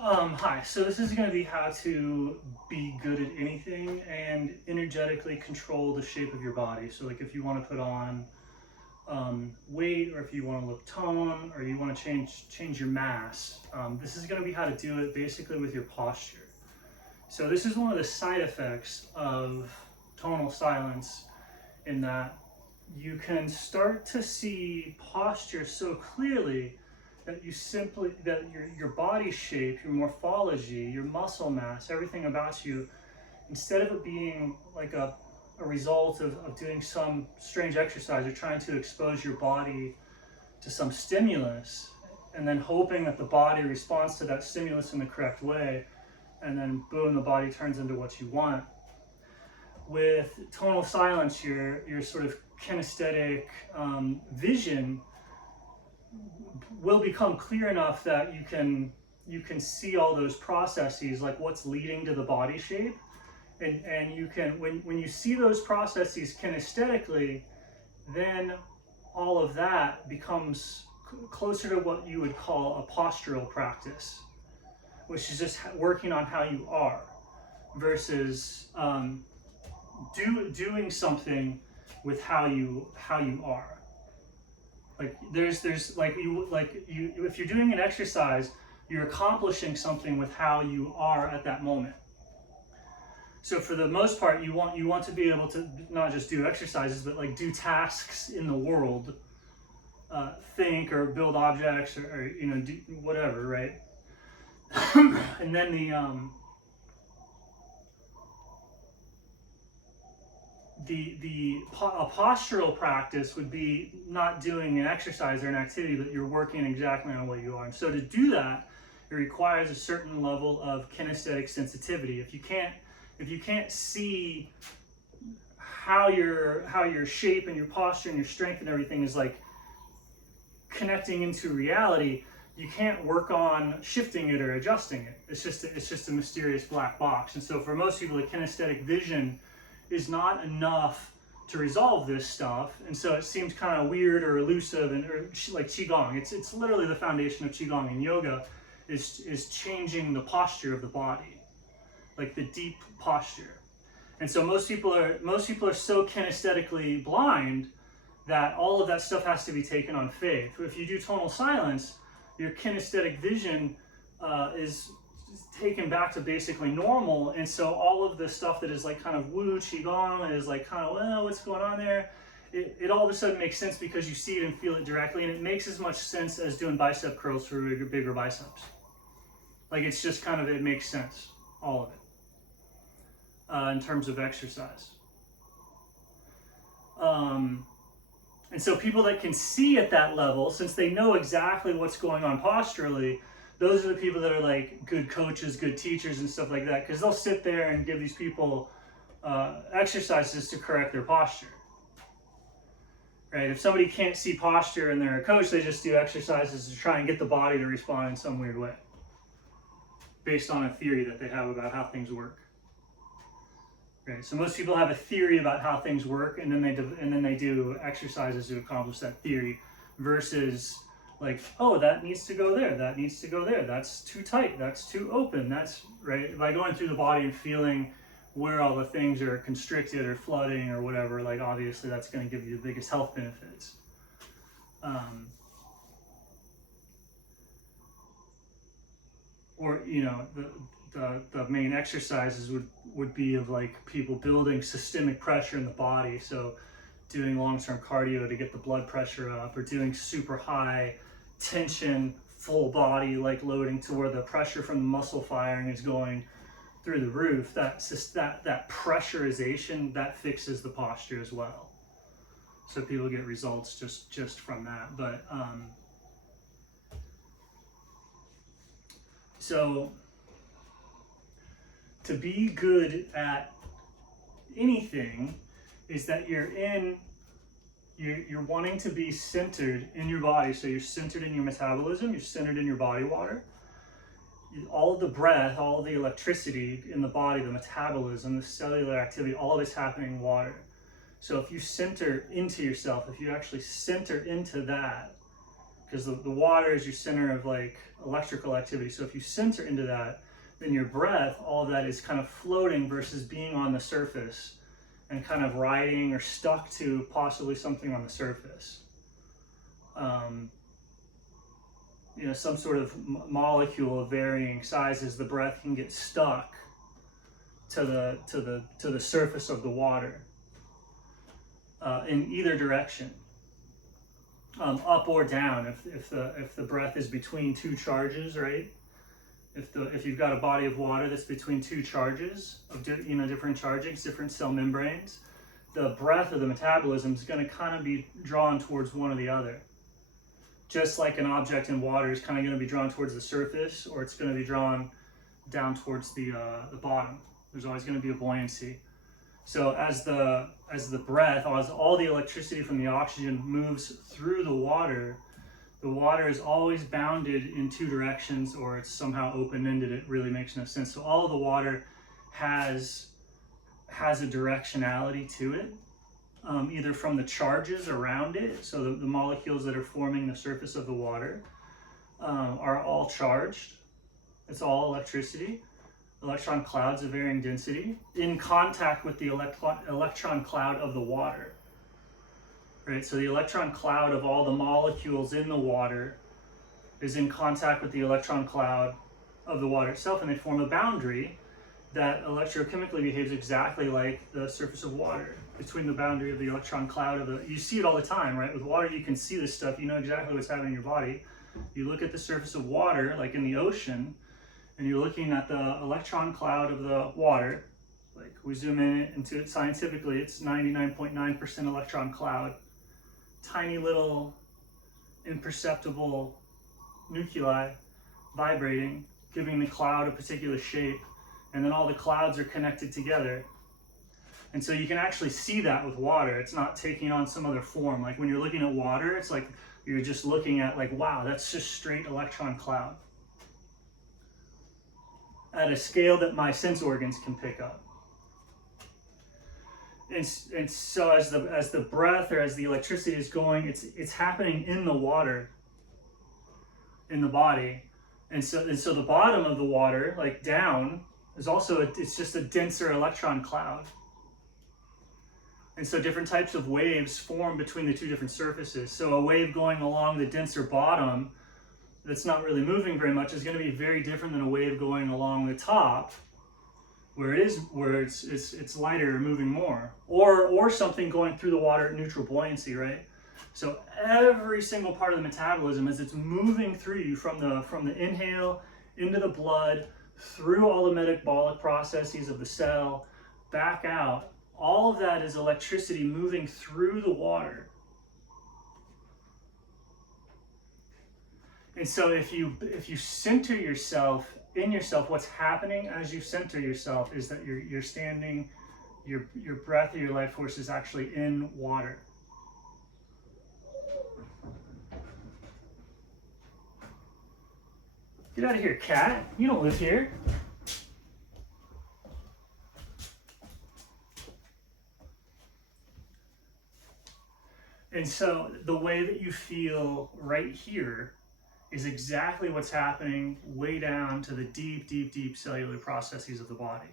Hi, so this is going to be how to be good at anything and energetically control the shape of your body. So like if you want to put on weight, or if you want to look tone, or you want to change your mass, this is going to be how to do it basically with your posture. So this is one of the side effects of tonal silence, in that you can start to see posture so clearly that your body shape, your morphology, your muscle mass, everything about you, instead of it being like a result of doing some strange exercise or trying to expose your body to some stimulus and then hoping that the body responds to that stimulus in the correct way, and then boom, the body turns into what you want. With tonal silence, your sort of kinesthetic vision will become clear enough that you can see all those processes, like what's leading to the body shape, and you can, when you see those processes kinesthetically, then all of that becomes closer to what you would call a postural practice, which is just working on how you are versus doing something with how you are. Like there's like you if you're doing an exercise, you're accomplishing something with how you are at that moment. So for the most part, you want to be able to not just do exercises, but like do tasks in the world, think or build objects, or do whatever, right? And then a postural practice would be not doing an exercise or an activity, but you're working exactly on what you are. And so to do that, it requires a certain level of kinesthetic sensitivity. If you can't see how your shape and your posture and your strength and everything is like connecting into reality, you can't work on shifting it or adjusting it. It's just a mysterious black box. And so for most people, the kinesthetic vision is not enough to resolve this stuff, and so it seems kind of weird or elusive, or like qigong. It's literally the foundation of qigong and yoga is changing the posture of the body, like the deep posture. And so most people are so kinesthetically blind that all of that stuff has to be taken on faith. If you do tonal silence, your kinesthetic vision is taken back to basically normal, and so all of the stuff that is like kind of woo qigong is like kind of, well, what's going on there, it all of a sudden makes sense because you see it and feel it directly, and it makes as much sense as doing bicep curls for bigger biceps. Like it's just kind of, it makes sense, all of it, in terms of exercise. And so people that can see at that level, since they know exactly what's going on posturally, those are the people that are like good coaches, good teachers and stuff like that, because they'll sit there and give these people exercises to correct their posture. Right? If somebody can't see posture and they're a coach, they just do exercises to try and get the body to respond in some weird way, based on a theory that they have about how things work. Right? So most people have a theory about how things work, and then they do exercises to accomplish that theory, versus like, oh, that needs to go there, that needs to go there, that's too tight, that's too open, that's right. By going through the body and feeling where all the things are constricted or flooding or whatever, like obviously that's going to give you the biggest health benefits. Or the main exercises would be of like people building systemic pressure in the body, so doing long-term cardio to get the blood pressure up, or doing super high tension full body like loading to where the pressure from the muscle firing is going through the roof. That pressurization, that fixes the posture as well, so people get results just from that. But so to be good at anything is that you're wanting to be centered in your body. So you're centered in your metabolism, you're centered in your body water. All of the breath, all of the electricity in the body, the metabolism, the cellular activity, all of it's happening in water. So if you center into yourself, if you actually center into that, because the water is your center of like electrical activity. So if you center into that, then your breath, all of that is kind of floating versus being on the surface and kind of riding or stuck to possibly something on the surface. You know, some sort of molecule of varying sizes, the breath can get stuck to the surface of the water in either direction, up or down. If the breath is between two charges, right? If you've got a body of water that's between two charges of different chargings, different cell membranes, the breath of the metabolism is going to kind of be drawn towards one or the other. Just like an object in water is kind of going to be drawn towards the surface, or it's going to be drawn down towards the bottom. There's always going to be a buoyancy. So as the breath, as all the electricity from the oxygen moves through the water is always bounded in two directions, or it's somehow open-ended. It really makes no sense. So all of the water has a directionality to it, either from the charges around it. So the molecules that are forming the surface of the water are all charged. It's all electricity. Electron clouds of varying density in contact with the electron cloud of the water. Right, so the electron cloud of all the molecules in the water is in contact with the electron cloud of the water itself, and they form a boundary that electrochemically behaves exactly like the surface of water, between the boundary of the electron cloud of the, you see it all the time, right? With water, you can see this stuff, you know exactly what's happening in your body. You look at the surface of water, like in the ocean, and you're looking at the electron cloud of the water. Like we zoom in into it scientifically, it's 99.9% electron cloud. Tiny little imperceptible nuclei vibrating, giving the cloud a particular shape, and then all the clouds are connected together. And so you can actually see that with water. It's not taking on some other form. Like when you're looking at water, it's like you're just looking at like, wow, that's just straight electron cloud at a scale that my sense organs can pick up. And so as the breath or as the electricity is going, it's happening in the water, in the body. And so the bottom of the water, like down, is also it's just a denser electron cloud. And so different types of waves form between the two different surfaces. So a wave going along the denser bottom that's not really moving very much is going to be very different than a wave going along the top, where it's lighter or moving more, or something going through the water at neutral buoyancy, right? So every single part of the metabolism, as it's moving through you from the inhale into the blood, through all the metabolic processes of the cell, back out, all of that is electricity moving through the water. And so if you center yourself in yourself, what's happening as you center yourself is that you're standing, your breath or your life force is actually in water. Get out of here, cat. You don't live here. And so the way that you feel right here is exactly what's happening way down to the deep, deep, deep cellular processes of the body.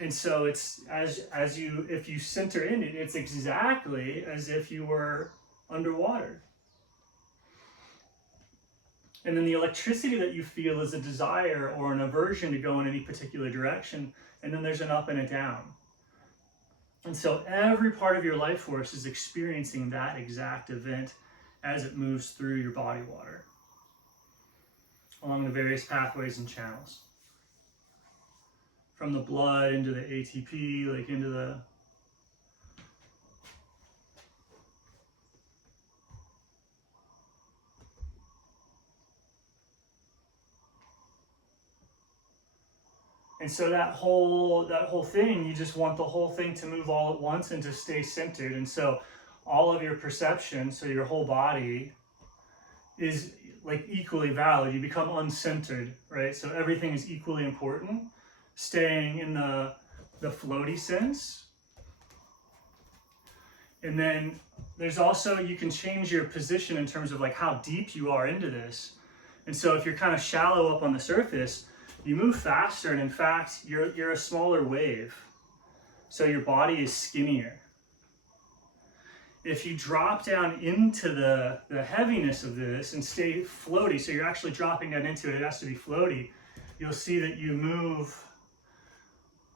And so it's if you center in it, it's exactly as if you were underwater. And then the electricity that you feel is a desire or an aversion to go in any particular direction. And then there's an up and a down. And so every part of your life force is experiencing that exact event as it moves through your body water along the various pathways and channels. From the blood into the ATP, like into the And so that whole thing, you just want the whole thing to move all at once and to stay centered. And so all of your perception, so your whole body, is like equally valid. You become uncentered, right? So everything is equally important. Staying in the floaty sense And then there's also, you can change your position in terms of like how deep you are into this. And so if you're kind of shallow up on the surface, you move faster, and in fact, you're a smaller wave. So your body is skinnier. If you drop down into the heaviness of this and stay floaty, so you're actually dropping down into it, it has to be floaty, you'll see that you move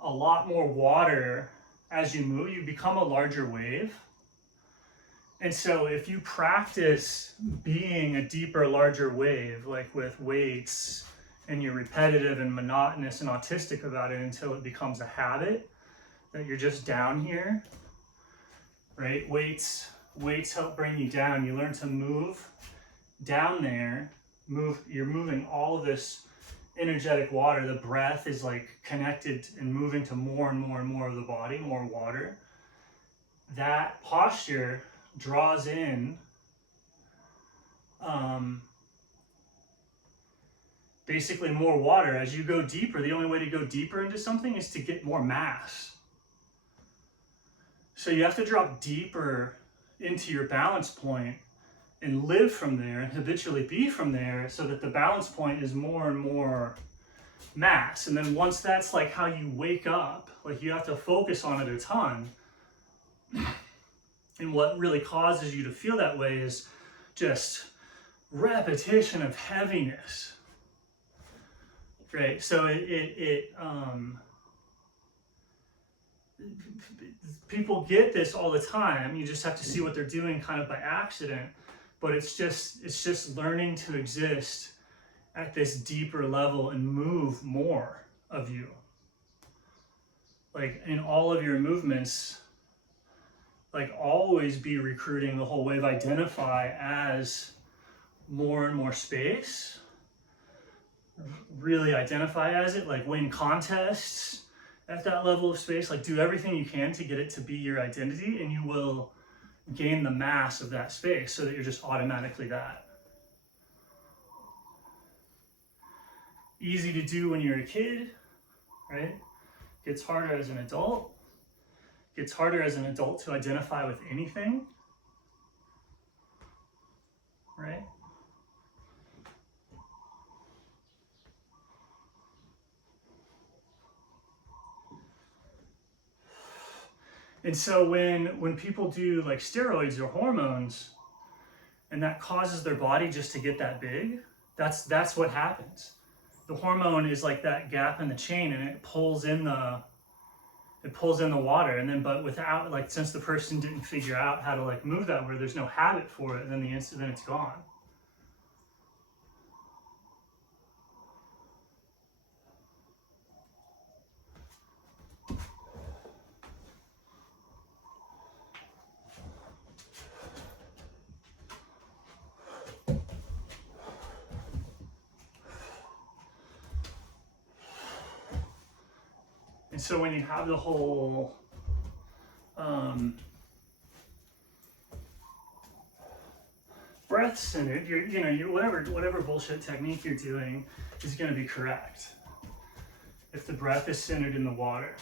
a lot more water as you move. You become a larger wave. And so if you practice being a deeper, larger wave, like with weights, and you're repetitive and monotonous and autistic about it until it becomes a habit, that you're just down here, right? Weights help bring you down. You learn to move down there, you're moving all of this energetic water. The breath is like connected and moving to more and more and more of the body, more water. That posture draws in basically more water. As you go deeper, the only way to go deeper into something is to get more mass. So you have to drop deeper into your balance point and live from there and habitually be from there, so that the balance point is more and more mass. And then once that's like how you wake up, like you have to focus on it a ton. And what really causes you to feel that way is just repetition of heaviness. Right? So people get this all the time. You just have to see what they're doing kind of by accident. But it's just learning to exist at this deeper level and move more of you. Like in all of your movements, like always be recruiting the whole wave. Identify as more and more space. Really identify as it, like win contests at that level of space. Like do everything you can to get it to be your identity, and you will gain the mass of that space so that you're just automatically that. Easy to do when you're a kid, right? Gets harder as an adult. Gets harder as an adult to identify with anything, right? And so when people do like steroids or hormones, and that causes their body just to get that big, that's what happens. The hormone is like that gap in the chain, and it pulls in the water, and then but without, like, since the person didn't figure out how to like move that, where there's no habit for it, and then the instant then it's gone. And so when you have the whole breath centered, you're whatever bullshit technique you're doing is going to be correct if the breath is centered in the water.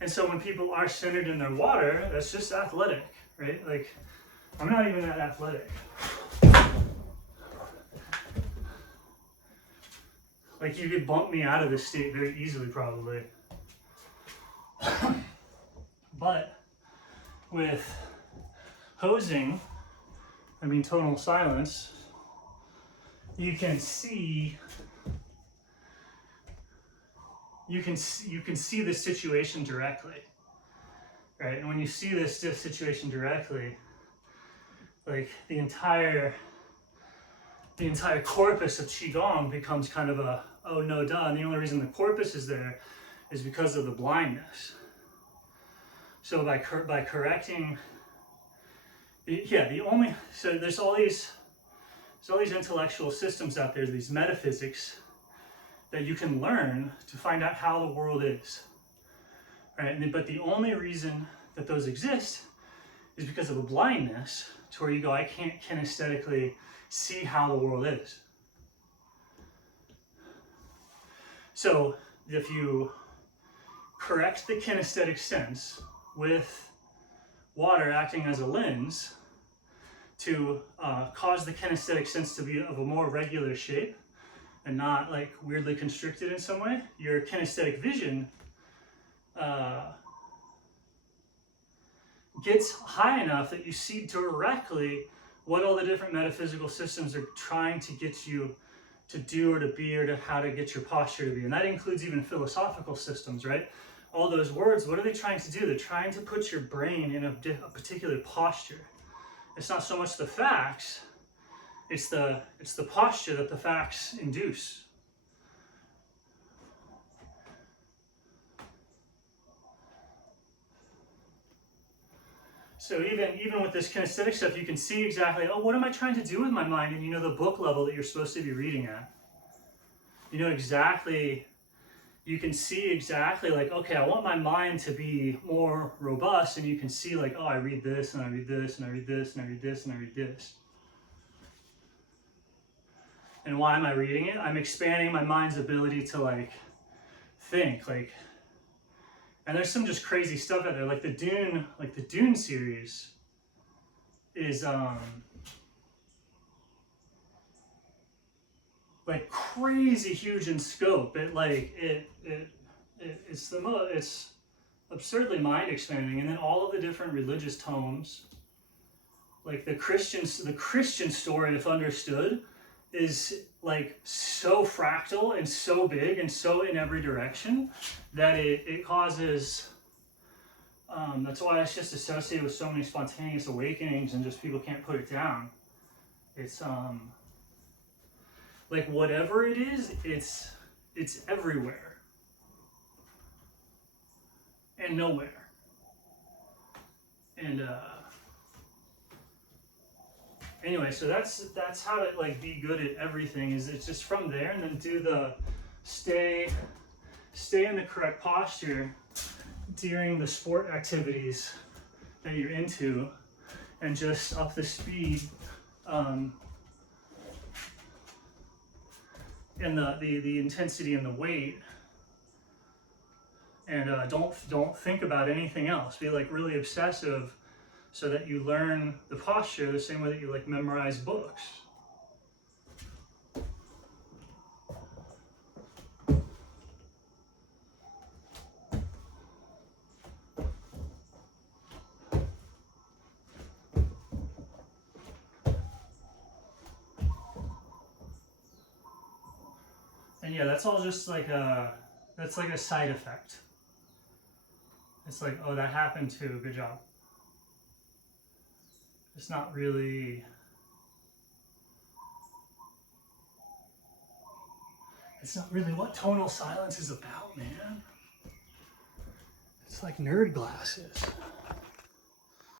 And so when people are centered in their water, that's just athletic, right? Like, I'm not even that athletic. Like, you could bump me out of this state very easily, probably. But with hosing, tonal silence, you can see the situation directly, right? And when you see this situation directly, like the entire corpus of Qigong becomes kind of a, oh no duh, and the only reason the corpus is there is because of the blindness. So by correcting, so there's all these intellectual systems out there, these metaphysics that you can learn to find out how the world is, right? But the only reason that those exist is because of a blindness to where you go, I can't kinesthetically see how the world is. So if you correct the kinesthetic sense with water acting as a lens to cause the kinesthetic sense to be of a more regular shape and not like weirdly constricted in some way, your kinesthetic vision gets high enough that you see directly what all the different metaphysical systems are trying to get you to do or to be, or to how to get your posture to be. And that includes even philosophical systems, right? All those words, what are they trying to do? They're trying to put your brain in a particular posture. It's not so much the facts, it's the posture that the facts induce. So even with this kinesthetic stuff, you can see exactly, oh, what am I trying to do with my mind? And you know the book level that you're supposed to be reading at. You know exactly, you can see exactly like, okay, I want my mind to be more robust, and you can see like, oh, I read this, and I read this, and I read this, and I read this, and I read this. And why am I reading it? I'm expanding my mind's ability to like think, like, and there's some just crazy stuff out there, like the Dune series is like crazy huge in scope. It's absurdly mind expanding. And then all of the different religious tomes, like the Christian story, if understood, is like so fractal and so big and so in every direction that it causes, that's why it's just associated with so many spontaneous awakenings and just people can't put it down. It's like whatever it is, it's everywhere and nowhere. And anyway, so that's how to like be good at everything, is it's just from there, and then do the stay in the correct posture during the sport activities that you're into, and just up the speed and the intensity and the weight, and don't think about anything else. Be like really obsessive, so that you learn the posture the same way that you like memorize books. And yeah, that's all just like that's like a side effect. It's like, oh, that happened too, good job. It's not really, what tonal silence is about, man. It's like nerd glasses.